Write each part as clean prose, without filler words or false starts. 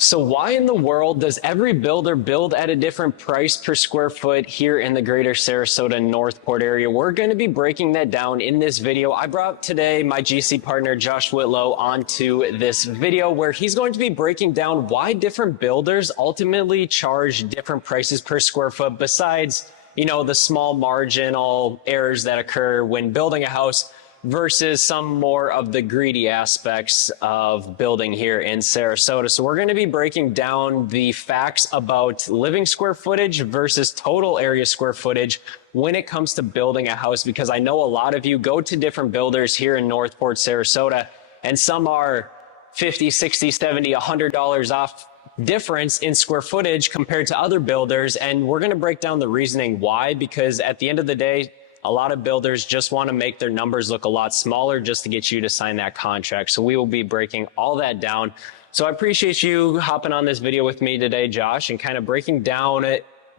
So why in the world does every builder build at a different price per square foot here in the greater Sarasota Northport area? We're going to be breaking that down in this video. I brought today my GC partner Josh Whitlow onto this video where he's going to be breaking down why different builders ultimately charge different prices per square foot besides, you know, the small marginal errors that occur when building a house versus some more of the greedy aspects of building here in Sarasota. So we're going to be breaking down the facts about living square footage versus total area square footage when it comes to building a house, because I know a lot of you go to different builders here in Northport, Sarasota, and some are 50, 60, 70, $100 off difference in square footage compared to other builders. And we're going to break down the reasoning why, because at the end of the day, a lot of builders just want to make their numbers look a lot smaller just to get you to sign that contract. So we will be breaking all that down. So I appreciate you hopping on this video with me today, Josh, and kind of breaking down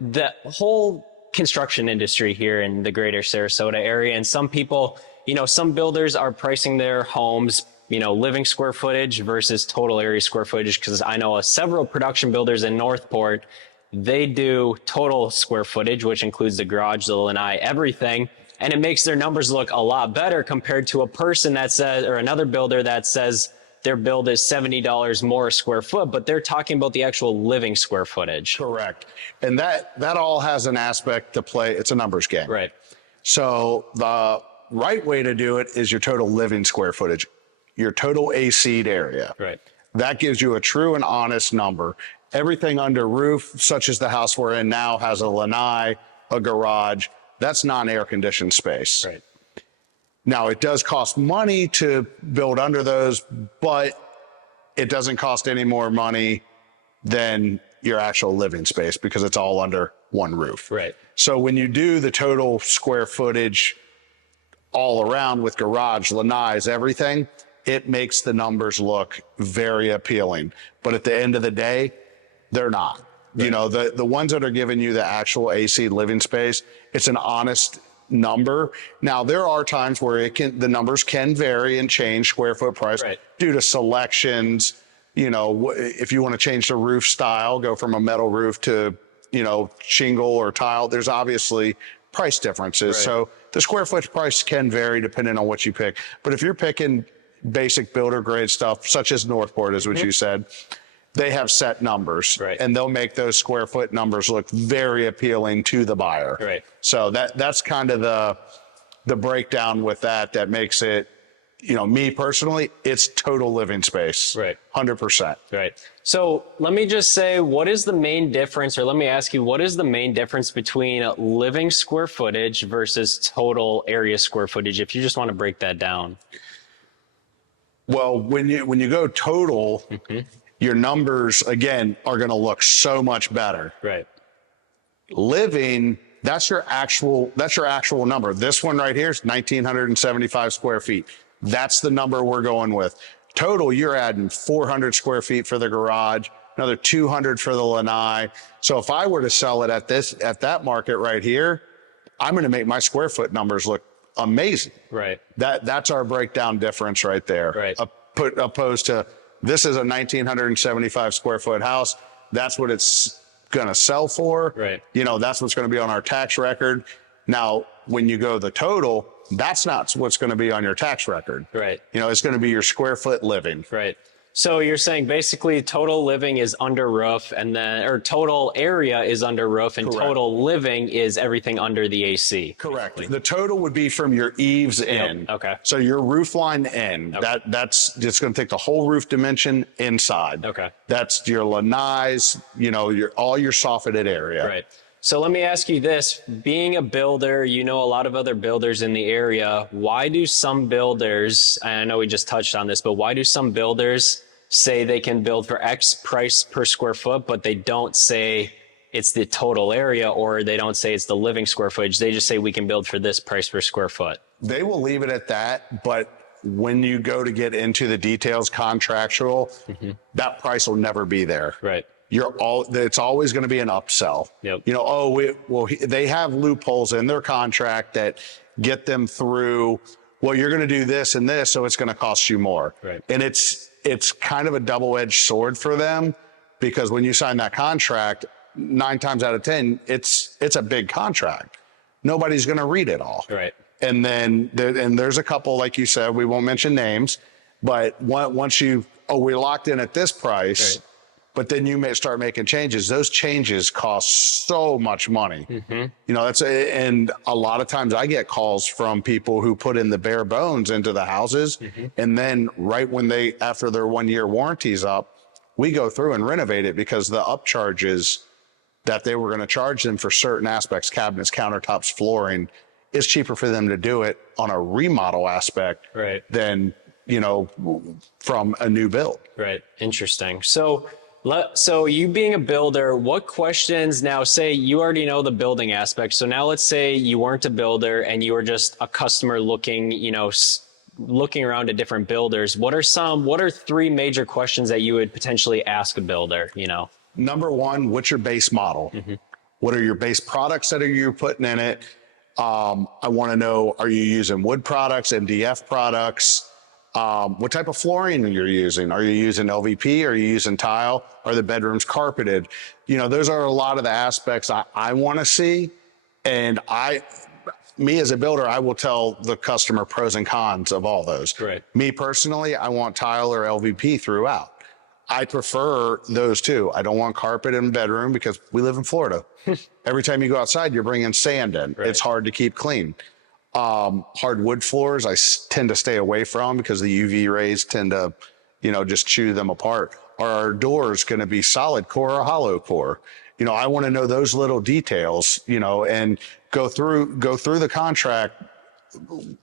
the whole construction industry here in the greater Sarasota area. And some people, you know, some builders are pricing their homes, you know, living square footage versus total area square footage, because I know several production builders in Northport, they do total square footage, which includes the garage, the lanai, everything. And it makes their numbers look a lot better compared to a person that says, or another builder that says their build is $70 more a square foot, but they're talking about the actual living square footage. Correct. And that all has an aspect to play. It's a numbers game. Right. So the right way to do it is your total living square footage, your total AC'd area. Right. That gives you a true and honest number. Everything under roof, such as the house we're in now, has a lanai, a garage. That's non-air conditioned space. Right. Now, it does cost money to build under those, but it doesn't cost any more money than your actual living space because it's all under one roof. Right. So when you do the total square footage all around with garage, lanais, everything, it makes the numbers look very appealing. But at the end of the day, they're not. Right. You know, the ones that are giving you the actual AC living space, it's an honest number. Now, there are times where the numbers can vary and change square foot price due to selections. You know, if you want to change the roof style, go from a metal roof to, you know, shingle or tile, there's obviously price differences. Right. So the square foot price can vary depending on what you pick. But if you're picking basic builder grade stuff, such as Northport, is what you said, they have set numbers, and they'll make those square foot numbers look very appealing to the buyer. Right. So that's kind of the breakdown with that makes it, you know, me personally, it's total living space. Right. 100%. Right. So let me just say, what is the main difference, or let me ask you, what is the main difference between living square footage versus total area square footage, if you just want to break that down? Well, when you go total, your numbers, again, are going to look so much better. Right. Living, that's your actual number. This one right here is 1,975 square feet. That's the number we're going with. Total, you're adding 400 square feet for the garage, another 200 for the lanai. So if I were to sell it at that market right here, I'm going to make my square foot numbers look amazing. Right. That's our breakdown difference right there. Right. Opposed to, this is a 1,975 square foot house. That's what it's going to sell for. Right. You know, that's what's going to be on our tax record. Now, when you go the total, that's not what's going to be on your tax record. Right. You know, it's going to be your square foot living. Right. So you're saying basically total living is under roof, and then, or total area is under roof, and total living is everything under the AC. Correct. The total would be from your eaves in. Okay. So your roof line in, that's just going to take the whole roof dimension inside. Okay. That's your lanais, you know, all your soffitted area. Right. So let me ask you this, being a builder, you know a lot of other builders in the area, why do some builders, and I know we just touched on this, but why do some builders say they can build for X price per square foot, but they don't say it's the total area, or they don't say it's the living square footage? They just say we can build for this price per square foot. They will leave it at that, but when you go to get into the details, contractual, that price will never be there. Right. It's always going to be an upsell. Yep. You know, they have loopholes in their contract that get them through, well, you're going to do this and this, so it's going to cost you more. Right. And it's kind of a double-edged sword for them, because when you sign that contract, 9 times out of 10, it's a big contract. Nobody's going to read it all. Right. And then there's a couple, like you said, we won't mention names, but once we're locked in at this price, Right. but then you may start making changes. Those changes cost so much money. You know, and a lot of times I get calls from people who put in the bare bones into the houses. And then right when after their 1-year warranty's up, we go through and renovate it because the upcharges that they were going to charge them for certain aspects, cabinets, countertops, flooring, is cheaper for them to do it on a remodel aspect than, you know, from a new build. Right. Interesting. So you being a builder, what questions now, say you already know the building aspect. So now let's say you weren't a builder and you were just a customer looking, you know, looking around at different builders. What are 3 major questions that you would potentially ask a builder, you know? Number one, what's your base model? What are your base products that you're putting in it? I want to know, are you using wood products, MDF products? What type of flooring you're using? Are you using LVP? Are you using tile? Are the bedrooms carpeted? You know, those are a lot of the aspects I want to see. And me as a builder, I will tell the customer pros and cons of all those. Right. Me personally, I want tile or LVP throughout. I prefer those two. I don't want carpet in the bedroom because we live in Florida. Every time you go outside, you're bringing sand in. Right. It's hard to keep clean. Hardwood floors, I tend to stay away from because the UV rays tend to, you know, just chew them apart. Are our doors going to be solid core or hollow core? You know, I want to know those little details, you know, and go through the contract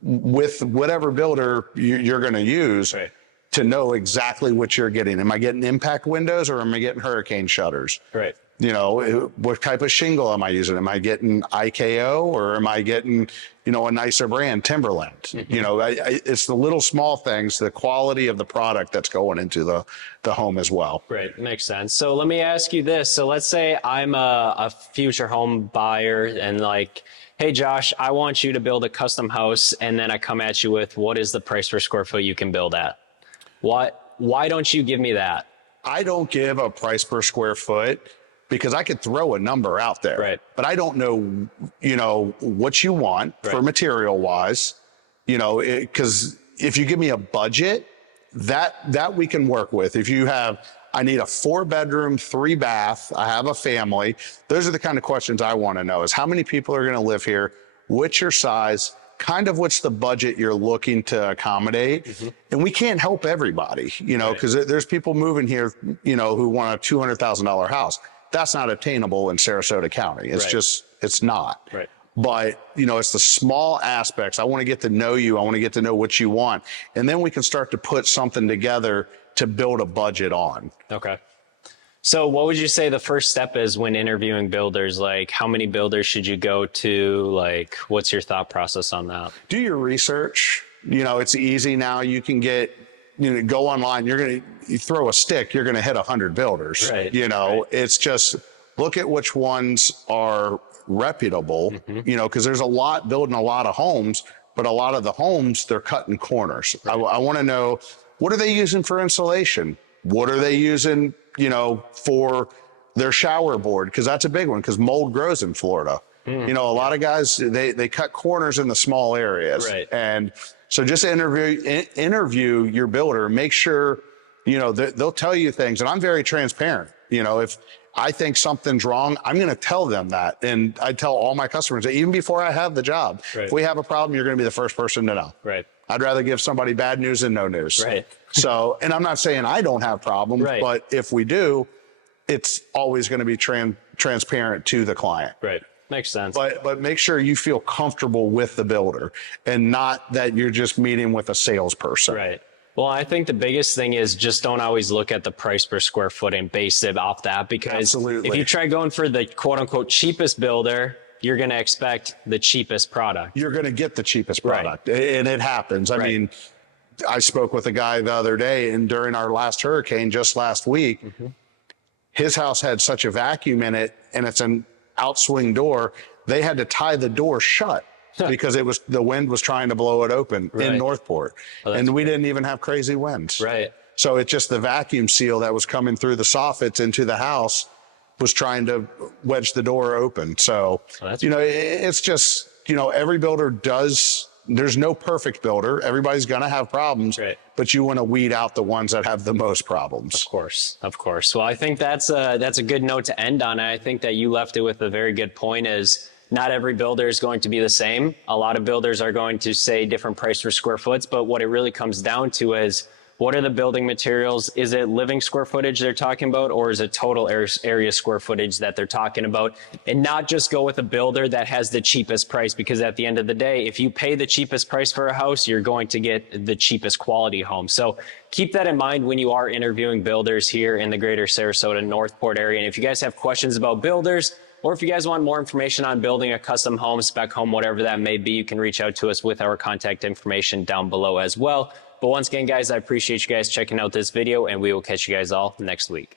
with whatever builder you're going to use. Right. To know exactly what you're getting. Am I getting impact windows or am I getting hurricane shutters? Right. You know, what type of shingle am I using? Am I getting IKO or am I getting, you know, a nicer brand, Timberland? You know, it's the little small things, the quality of the product that's going into the home as well. Right. Makes sense. So let me ask you this. So let's say I'm a future home buyer and like, hey, Josh, I want you to build a custom house. And then I come at you with, what is the price per square foot you can build at? Why don't you give me that? I don't give a price per square foot because I could throw a number out there, right. But I don't know, you know, what you want for material wise, you know, because if you give me a budget that we can work with. If you have, I need a 4-bedroom, 3-bath, I have a family. Those are the kind of questions I want to know is how many people are going to live here? What's your size? Kind of what's the budget you're looking to accommodate. And we can't help everybody, you know, because there's people moving here, you know, who want a $200,000 house. That's not attainable in Sarasota County. It's just, it's not. Right. But, you know, it's the small aspects. I want to get to know you. I want to get to know what you want. And then we can start to put something together to build a budget on. Okay. So what would you say the first step is when interviewing builders? Like how many builders should you go to? Like what's your thought process on that? Do your research. You know, it's easy now. You can get, you know, go online. You throw a stick, you're going to hit 100 builders. Right. You know, it's just look at which ones are reputable, you know, because there's a lot building a lot of homes, but a lot of the homes, they're cutting corners. Right. I want to know, what are they using for insulation? What are they using, you know, for their shower board? Because that's a big one because mold grows in Florida. You know, a lot of guys, they cut corners in the small areas. Right. And so just interview your builder, make sure, you know, they'll tell you things. And I'm very transparent. You know, if I think something's wrong, I'm going to tell them that. And I tell all my customers that even before I have the job, if we have a problem, you're going to be the first person to know. Right. I'd rather give somebody bad news than no news. Right. So, and I'm not saying I don't have problems, but if we do, it's always going to be transparent to the client. Right. Makes sense. But make sure you feel comfortable with the builder and not that you're just meeting with a salesperson. Right. Well, I think the biggest thing is just don't always look at the price per square foot and base it off that, because if you try going for the quote unquote cheapest builder, you're going to expect the cheapest product. You're going to get the cheapest product. And it happens. I mean, I spoke with a guy the other day, and during our last hurricane just last week, his house had such a vacuum in it, and it's an outswing door. They had to tie the door shut because the wind was trying to blow it open in Northport. And we didn't even have crazy winds. Right. So it's just the vacuum seal that was coming through the soffits into the house was trying to wedge the door open. So, it's just, every builder does, there's no perfect builder. Everybody's going to have problems, right, but you want to weed out the ones that have the most problems. Of course, of course. Well, I think that's a good note to end on. I think that you left it with a very good point is not every builder is going to be the same. A lot of builders are going to say different price per square foot, but what it really comes down to is what are the building materials? Is it living square footage they're talking about, or is it total area square footage that they're talking about? And not just go with a builder that has the cheapest price, because at the end of the day, if you pay the cheapest price for a house, you're going to get the cheapest quality home. So keep that in mind when you are interviewing builders here in the greater Sarasota Northport area. And if you guys have questions about builders, or if you guys want more information on building a custom home, spec home, whatever that may be, you can reach out to us with our contact information down below as well. But once again, guys, I appreciate you guys checking out this video, and we will catch you guys all next week.